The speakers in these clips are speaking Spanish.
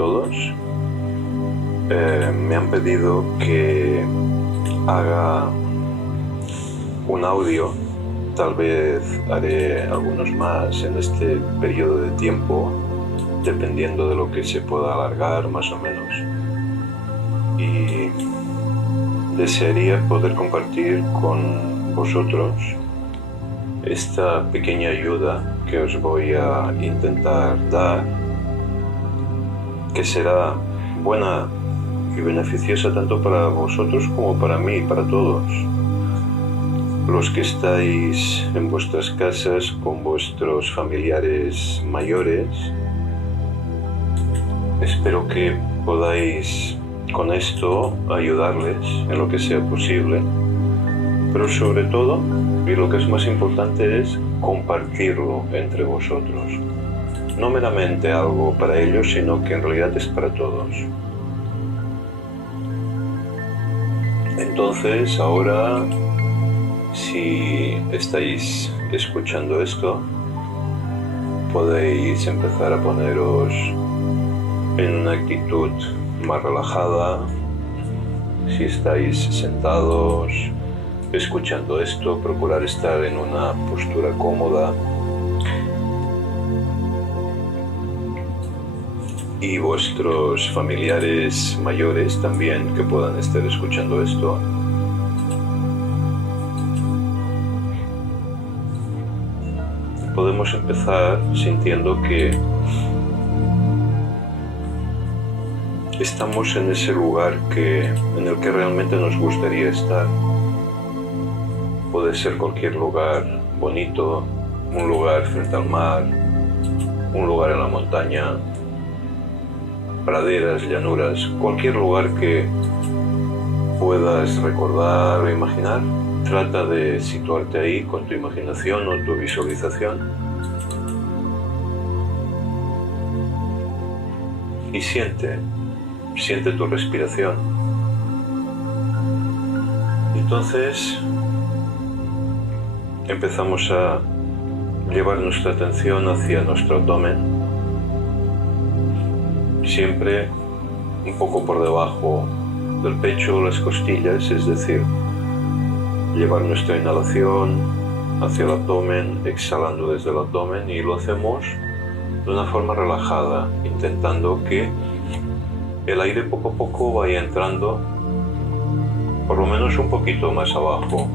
todos. Me han pedido que haga un audio, tal vez haré algunos más en este periodo de tiempo, dependiendo de lo que se pueda alargar más o menos. Y desearía poder compartir con vosotros esta pequeña ayuda que os voy a intentar dar, que será buena y beneficiosa tanto para vosotros como para mí, para todos. Los que estáis en vuestras casas con vuestros familiares mayores, espero que podáis con esto ayudarles en lo que sea posible, pero sobre todo, y lo que es más importante, es compartirlo entre vosotros. No meramente algo para ellos, sino que en realidad es para todos. Entonces, ahora, si estáis escuchando esto, podéis empezar a poneros en una actitud más relajada. Si estáis sentados escuchando esto, procurar estar en una postura cómoda. Y vuestros familiares mayores también que puedan estar escuchando esto, podemos empezar sintiendo que estamos en ese lugar en el que realmente nos gustaría estar. Puede ser cualquier lugar bonito, un lugar frente al mar, un lugar en la montaña, praderas, llanuras, cualquier lugar que puedas recordar o imaginar. Trata de situarte ahí con tu imaginación o tu visualización y siente tu respiración. Entonces empezamos a llevar nuestra atención hacia nuestro abdomen, siempre un poco por debajo del pecho o las costillas, es decir, llevar nuestra inhalación hacia el abdomen, exhalando desde el abdomen, y lo hacemos de una forma relajada, intentando que el aire poco a poco vaya entrando por lo menos un poquito más abajo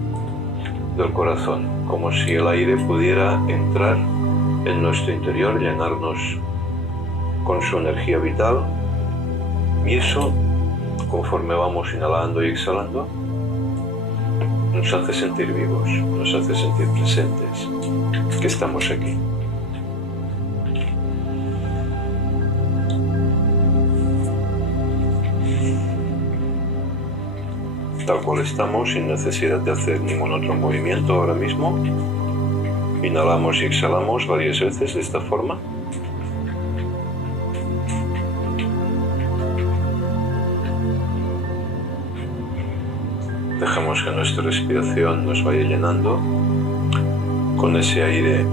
del corazón, como si el aire pudiera entrar en nuestro interior, llenarnos con su energía vital, y eso, conforme vamos inhalando y exhalando, nos hace sentir vivos, nos hace sentir presentes, que estamos aquí. Tal cual estamos, sin necesidad de hacer ningún otro movimiento ahora mismo. Inhalamos y exhalamos varias veces de esta forma. Dejamos que nuestra respiración nos vaya llenando con ese aire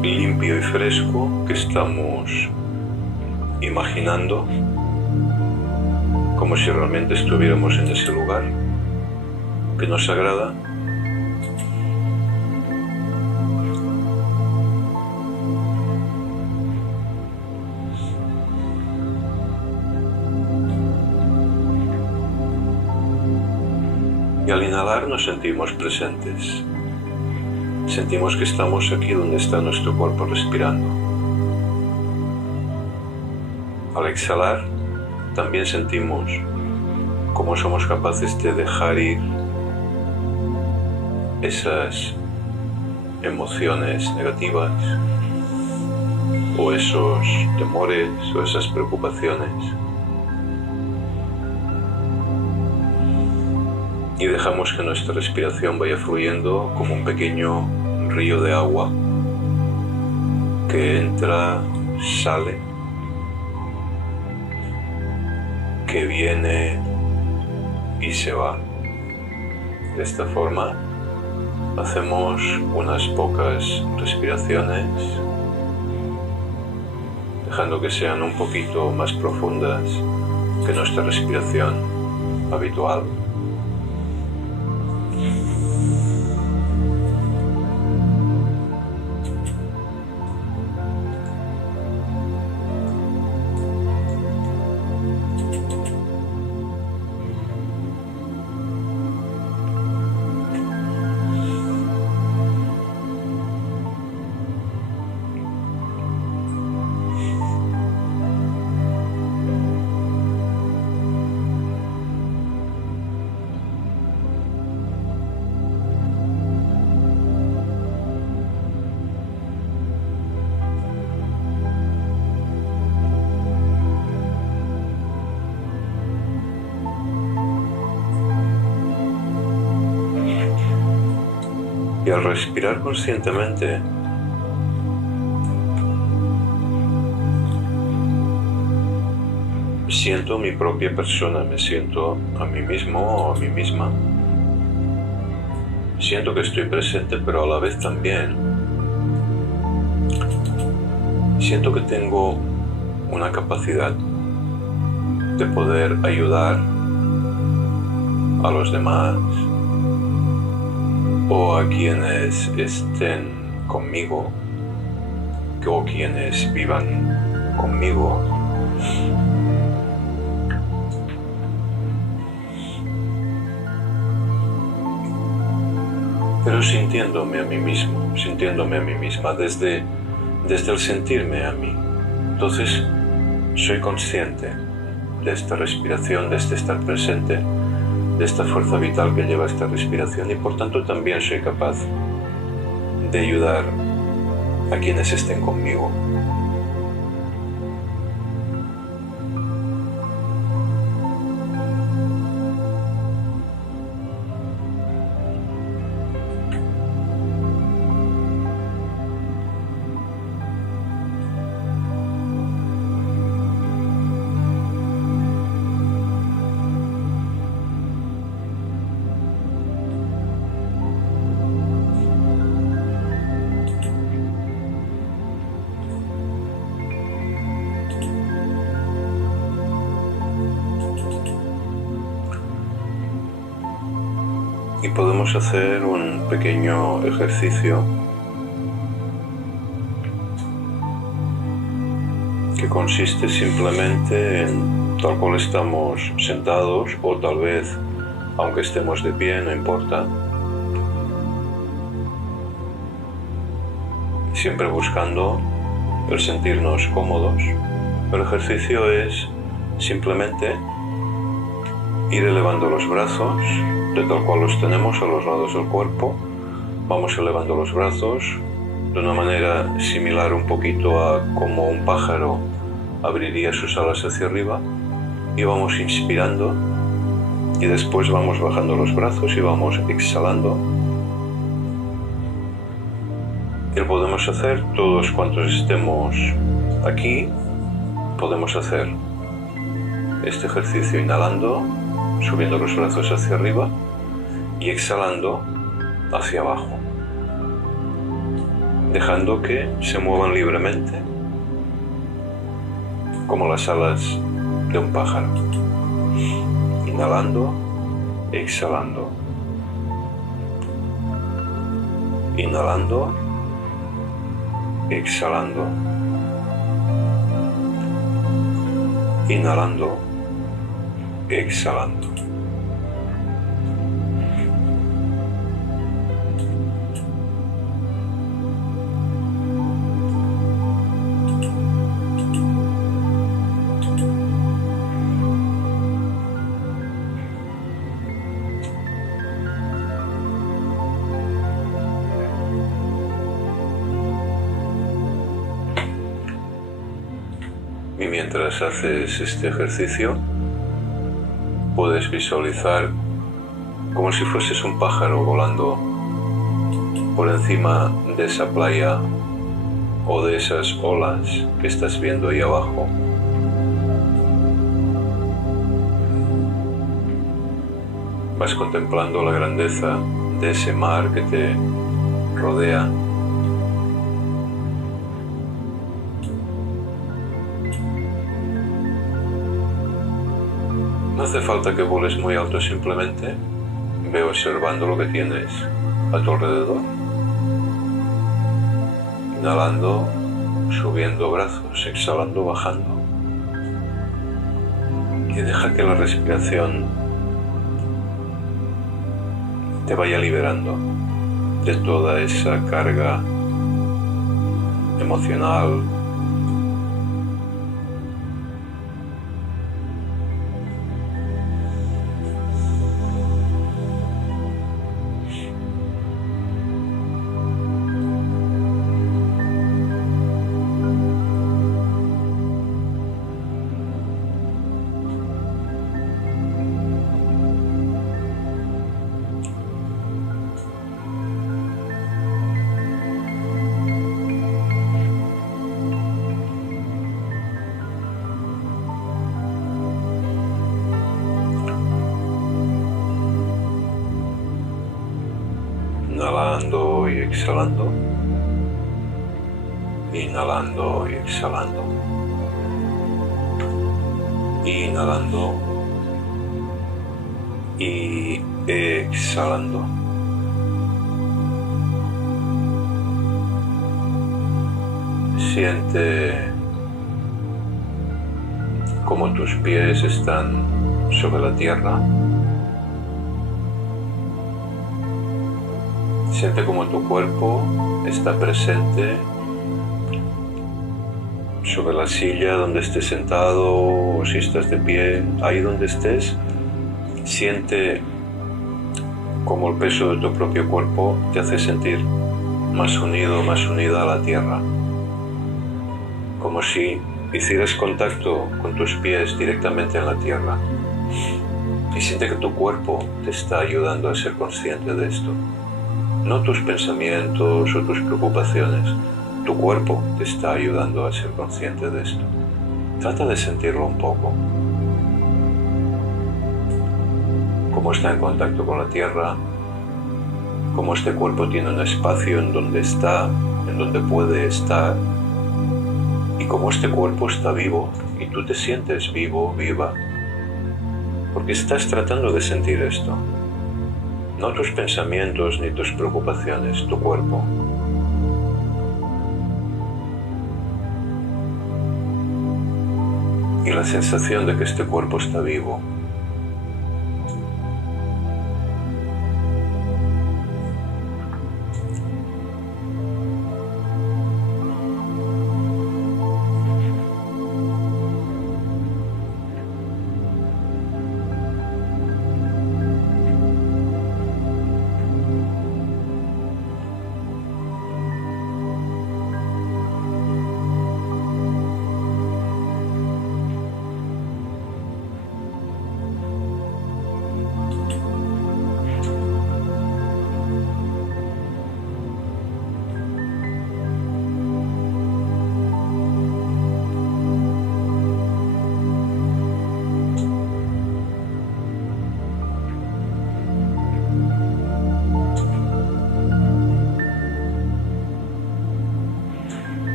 limpio y fresco que estamos imaginando, como si realmente estuviéramos en ese lugar que nos agrada. Y al inhalar nos sentimos presentes. Sentimos que estamos aquí donde está nuestro cuerpo respirando. Al exhalar también sentimos cómo somos capaces de dejar ir esas emociones negativas o esos temores o esas preocupaciones, y dejamos que nuestra respiración vaya fluyendo como un pequeño río de agua que entra, sale, que viene y se va. De esta forma hacemos unas pocas respiraciones, dejando que sean un poquito más profundas que nuestra respiración habitual. Y al respirar conscientemente, siento mi propia persona, me siento a mí mismo o a mí misma. Siento que estoy presente, pero a la vez también siento que tengo una capacidad de poder ayudar a los demás o a quienes estén conmigo o quienes vivan conmigo. Pero sintiéndome a mí mismo, sintiéndome a mí misma desde el sentirme a mí. Entonces soy consciente de esta respiración, de este estar presente, de esta fuerza vital que lleva esta respiración, y por tanto también soy capaz de ayudar a quienes estén conmigo. Y podemos hacer un pequeño ejercicio que consiste simplemente en, tal cual estamos sentados, o tal vez aunque estemos de pie, no importa, siempre buscando el sentirnos cómodos. El ejercicio es simplemente ir elevando los brazos de tal cual los tenemos a los lados del cuerpo. Vamos elevando los brazos de una manera similar un poquito a como un pájaro abriría sus alas hacia arriba, y vamos inspirando y después vamos bajando los brazos y vamos exhalando. Y lo podemos hacer todos cuantos estemos aquí. Podemos hacer este ejercicio inhalando, subiendo los brazos hacia arriba, y exhalando hacia abajo, dejando que se muevan libremente como las alas de un pájaro. Inhalando, exhalando. Inhalando, exhalando. Inhalando, exhalando. Y mientras haces este ejercicio, puedes visualizar como si fueses un pájaro volando por encima de esa playa o de esas olas que estás viendo ahí abajo. Vas contemplando la grandeza de ese mar que te rodea. No hace falta que vueles muy alto, simplemente ve observando lo que tienes a tu alrededor. Inhalando, subiendo brazos, exhalando, bajando. Y deja que la respiración te vaya liberando de toda esa carga emocional. Inhalando y exhalando. Inhalando y exhalando. Inhalando y exhalando. Siente cómo tus pies están sobre la tierra. Siente cómo tu cuerpo está presente sobre la silla donde estés sentado o si estás de pie, ahí donde estés. Siente cómo el peso de tu propio cuerpo te hace sentir más unido, más unida a la tierra. Como si hicieras contacto con tus pies directamente en la tierra. Y siente que tu cuerpo te está ayudando a ser consciente de esto. No tus pensamientos o tus preocupaciones. Tu cuerpo te está ayudando a ser consciente de esto. Trata de sentirlo un poco. Cómo está en contacto con la tierra. Cómo este cuerpo tiene un espacio en donde está, en donde puede estar. Y cómo este cuerpo está vivo y tú te sientes vivo, viva. Porque estás tratando de sentir esto. No tus pensamientos ni tus preocupaciones, tu cuerpo. Y la sensación de que este cuerpo está vivo.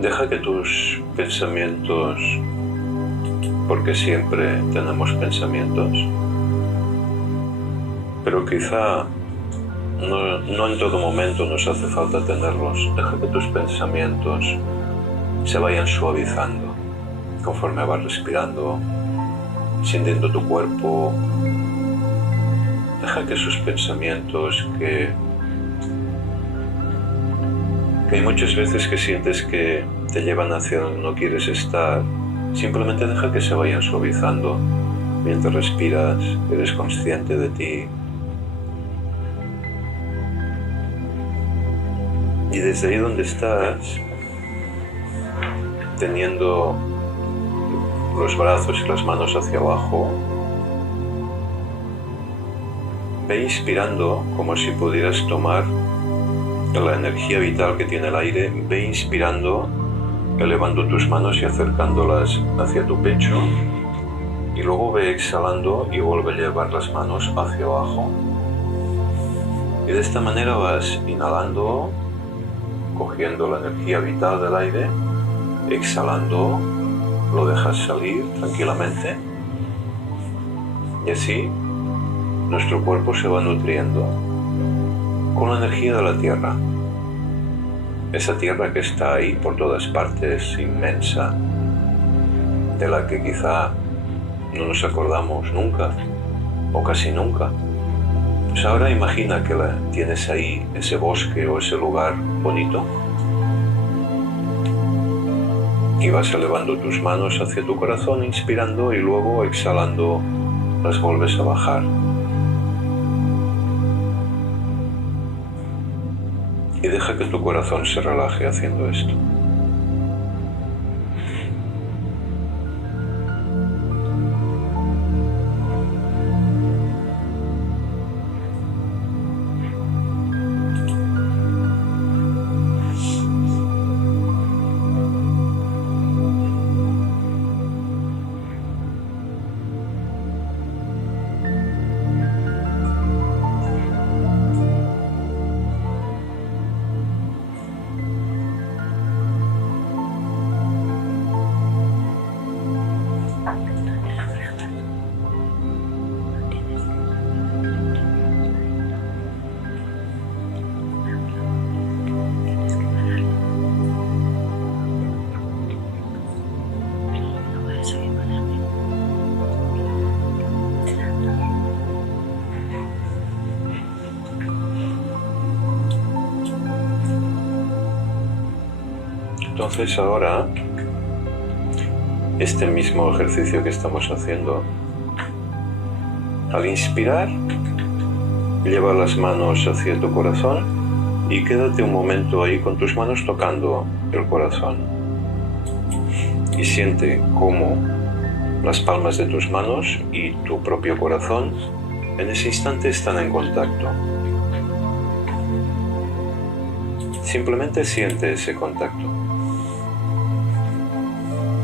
Deja que tus pensamientos, porque siempre tenemos pensamientos, pero quizá no en todo momento nos hace falta tenerlos. Deja que tus pensamientos se vayan suavizando conforme vas respirando, sintiendo tu cuerpo. Deja que esos pensamientos que hay muchas veces que sientes que te llevan hacia donde no quieres estar, simplemente deja que se vayan suavizando mientras respiras, eres consciente de ti. Y desde ahí donde estás, teniendo los brazos y las manos hacia abajo, ve inspirando como si pudieras tomar la energía vital que tiene el aire. Ve inspirando, elevando tus manos y acercándolas hacia tu pecho. Y luego ve exhalando y vuelve a llevar las manos hacia abajo. Y de esta manera vas inhalando, cogiendo la energía vital del aire, exhalando, lo dejas salir tranquilamente. Y así nuestro cuerpo se va nutriendo con la energía de la Tierra. Esa Tierra que está ahí por todas partes, inmensa, de la que quizá no nos acordamos nunca, o casi nunca. Pues ahora imagina que tienes ahí ese bosque o ese lugar bonito y vas elevando tus manos hacia tu corazón, inspirando, y luego exhalando las vuelves a bajar. Y deja que tu corazón se relaje haciendo esto. Entonces ahora, este mismo ejercicio que estamos haciendo, al inspirar, lleva las manos hacia tu corazón y quédate un momento ahí con tus manos tocando el corazón. Y siente cómo las palmas de tus manos y tu propio corazón en ese instante están en contacto. Simplemente siente ese contacto.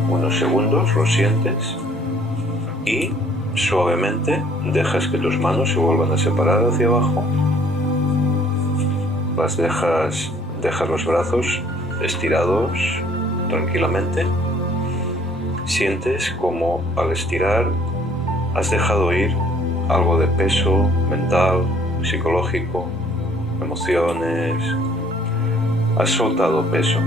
Unos segundos lo sientes y suavemente dejas que tus manos se vuelvan a separar hacia abajo. Las dejas los brazos estirados tranquilamente. Sientes como al estirar has dejado ir algo de peso mental, psicológico, emociones. Has soltado peso.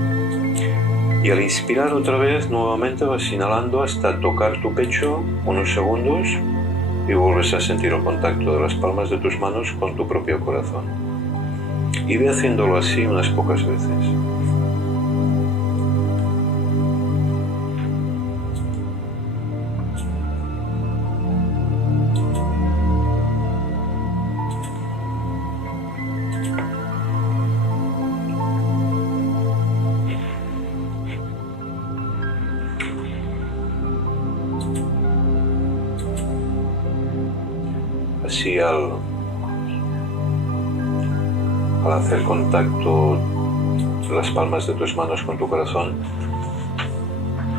Y al inspirar otra vez, nuevamente vas inhalando hasta tocar tu pecho unos segundos y vuelves a sentir el contacto de las palmas de tus manos con tu propio corazón. Y ve haciéndolo así unas pocas veces. Así al hacer contacto de las palmas de tus manos con tu corazón,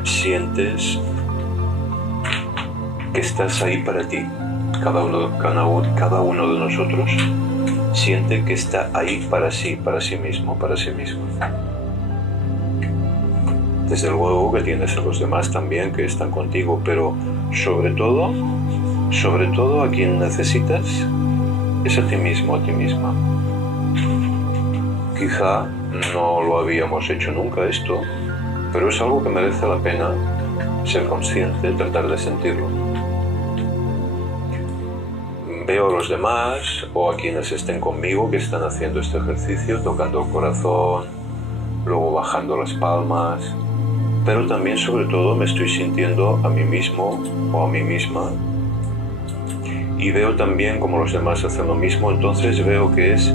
sientes que estás ahí para ti. Cada uno de nosotros siente que está ahí para sí mismo, para sí mismo. Desde luego que tienes a los demás también que están contigo, pero sobre todo a quien necesitas es a ti mismo, a ti misma. Quizá no lo habíamos hecho nunca esto, pero es algo que merece la pena ser consciente, tratar de sentirlo. Veo a los demás o a quienes estén conmigo que están haciendo este ejercicio, tocando el corazón, luego bajando las palmas, pero también sobre todo me estoy sintiendo a mí mismo o a mí misma. Y veo también como los demás hacen lo mismo, entonces veo que es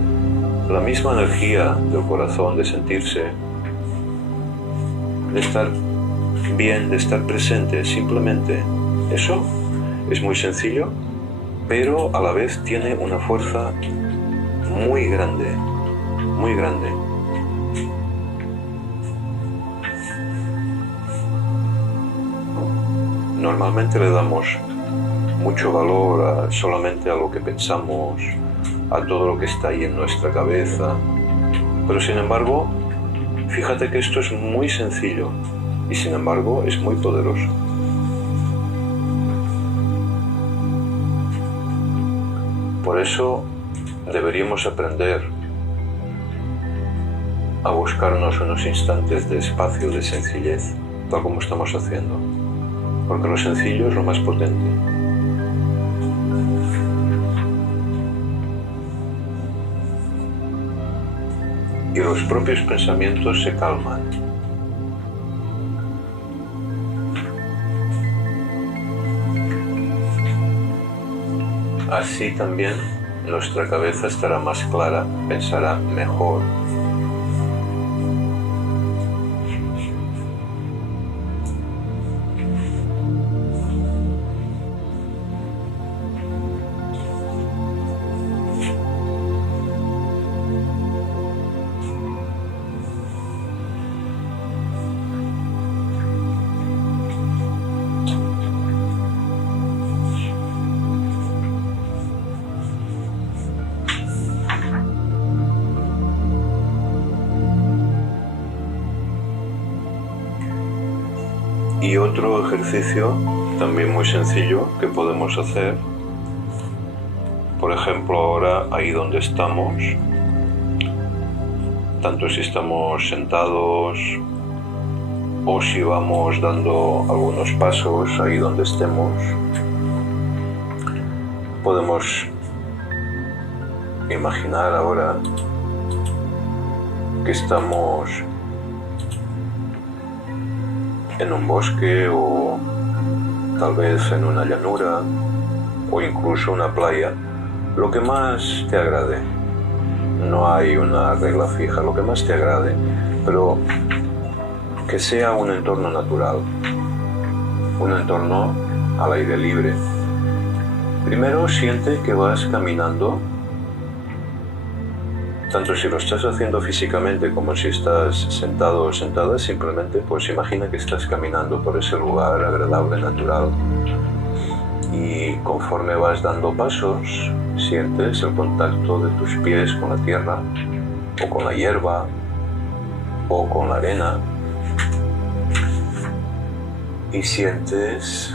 la misma energía del corazón, de sentirse, de estar bien, de estar presente, simplemente. Eso es muy sencillo, pero a la vez tiene una fuerza muy grande, muy grande. Normalmente le damos mucho valor solamente a lo que pensamos, a todo lo que está ahí en nuestra cabeza. Pero sin embargo, fíjate que esto es muy sencillo y sin embargo es muy poderoso. Por eso deberíamos aprender a buscarnos unos instantes de espacio, de sencillez, tal como estamos haciendo, porque lo sencillo es lo más potente. Y los propios pensamientos se calman. Así también nuestra cabeza estará más clara, pensará mejor. Y otro ejercicio también muy sencillo que podemos hacer, por ejemplo ahora ahí donde estamos, tanto si estamos sentados o si vamos dando algunos pasos ahí donde estemos, podemos imaginar ahora que estamos en un bosque o tal vez en una llanura o incluso una playa, lo que más te agrade. No hay una regla fija, lo que más te agrade, pero que sea un entorno natural, un entorno al aire libre. Primero siente que vas caminando, tanto si lo estás haciendo físicamente como si estás sentado o sentada, simplemente pues imagina que estás caminando por ese lugar agradable, natural. Y conforme vas dando pasos, sientes el contacto de tus pies con la tierra, o con la hierba, o con la arena. Y sientes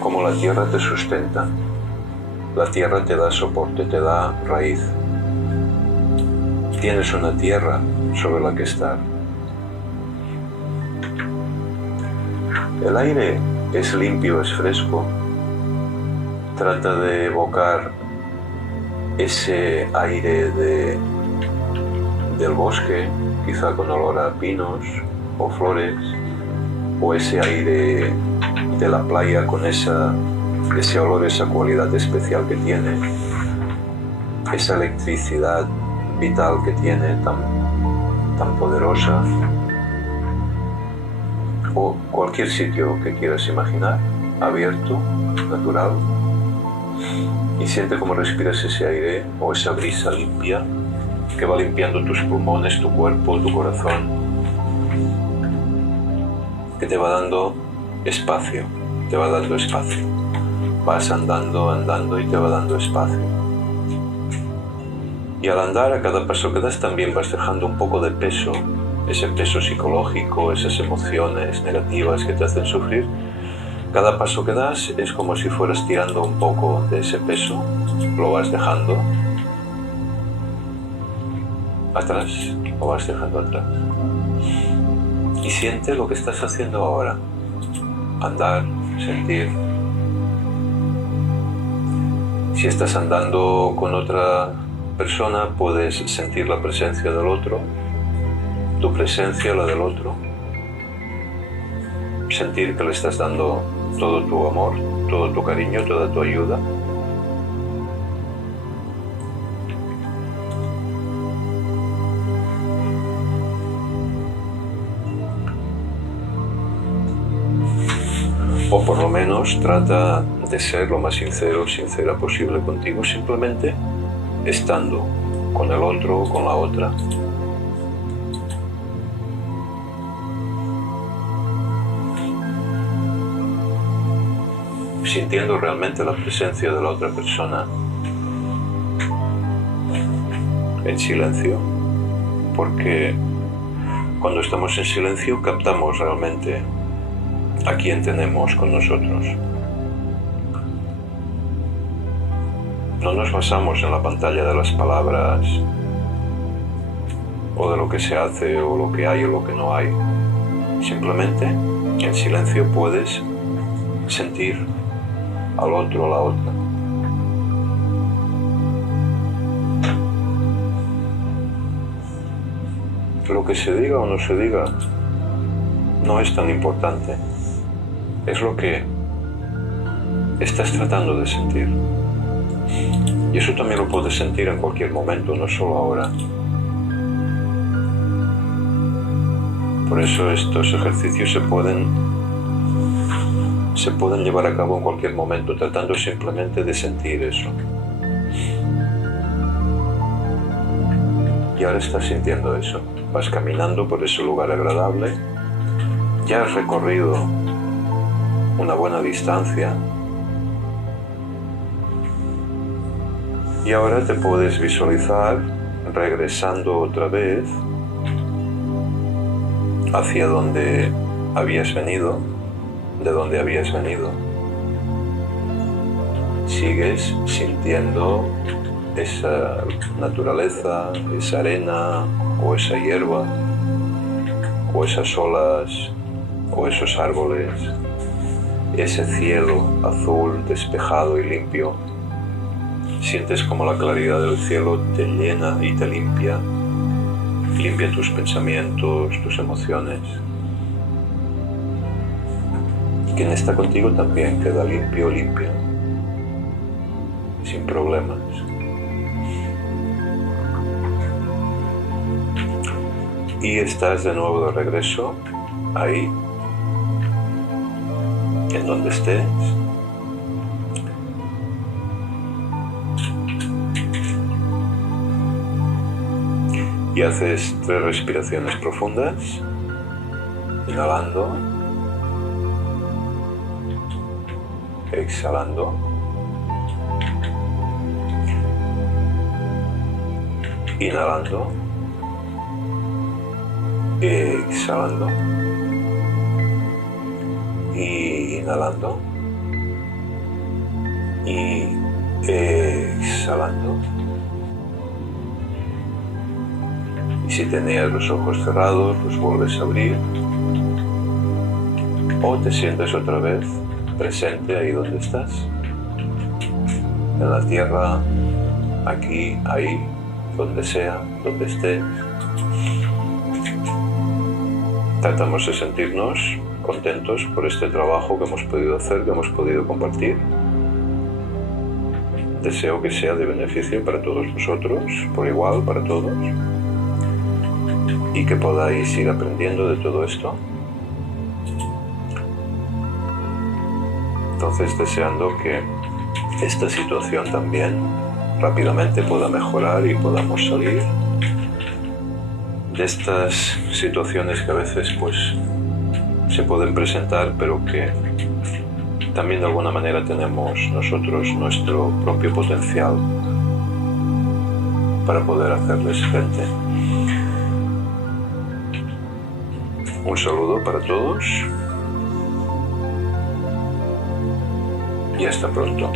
como la tierra te sustenta. La tierra te da soporte, te da raíz. Tienes una tierra sobre la que estar. El aire es limpio, es fresco. Trata de evocar ese aire del bosque, quizá con olor a pinos o flores, o ese aire de la playa con ese olor, esa cualidad especial que tiene, esa electricidad vital que tiene tan poderosa, o cualquier sitio que quieras imaginar, abierto, natural, y siente cómo respiras ese aire o esa brisa limpia que va limpiando tus pulmones, tu cuerpo, tu corazón, que te va dando espacio, te va dando espacio. Vas andando y te va dando espacio. Y al andar, a cada paso que das también vas dejando un poco de peso, ese peso psicológico, esas emociones negativas que te hacen sufrir. Cada paso que das es como si fueras tirando un poco de ese peso, lo vas dejando atrás, lo vas dejando atrás. Y siente lo que estás haciendo ahora. Andar, sentir. Si estás andando con otra persona, puedes sentir la presencia del otro, tu presencia, la del otro. Sentir que le estás dando todo tu amor, todo tu cariño, toda tu ayuda. O por lo menos trata de ser lo más sincero, sincera posible contigo, simplemente estando con el otro o con la otra. sintiendo realmente la presencia de la otra persona en silencio, porque cuando estamos en silencio captamos realmente a quién tenemos con nosotros. No nos basamos en la pantalla de las palabras o de lo que se hace o lo que hay o lo que no hay. Simplemente en silencio puedes sentir al otro o la otra. Lo que se diga o no se diga no es tan importante. Es lo que estás tratando de sentir. Y eso también lo puedes sentir en cualquier momento, no solo ahora. Por eso estos ejercicios se pueden llevar a cabo en cualquier momento, tratando simplemente de sentir eso. Y ahora estás sintiendo eso. Vas caminando por ese lugar agradable. Ya has recorrido una buena distancia. Y ahora te puedes visualizar regresando otra vez hacia donde habías venido, de donde habías venido. Sigues sintiendo esa naturaleza, esa arena, o esa hierba, o esas olas, o esos árboles, ese cielo azul, despejado y limpio. Sientes como la claridad del cielo te llena y te limpia tus pensamientos, tus emociones. Quien está contigo también queda limpio, limpia, sin problemas. Y estás de nuevo de regreso ahí, en donde estés. Y haces 3 respiraciones profundas, inhalando, exhalando, inhalando, exhalando, y inhalando, y exhalando. Si tenías los ojos cerrados, los vuelves a abrir, o te sientes otra vez presente ahí donde estás, en la tierra, aquí, ahí, donde sea, donde estés. Tratamos de sentirnos contentos por este trabajo que hemos podido hacer, que hemos podido compartir. Deseo que sea de beneficio para todos vosotros, por igual para todos, y que podáis ir aprendiendo de todo esto. Entonces, deseando que esta situación también rápidamente pueda mejorar y podamos salir de estas situaciones que a veces pues se pueden presentar, pero que también de alguna manera tenemos nosotros nuestro propio potencial para poder hacerles frente. Un saludo para todos y hasta pronto.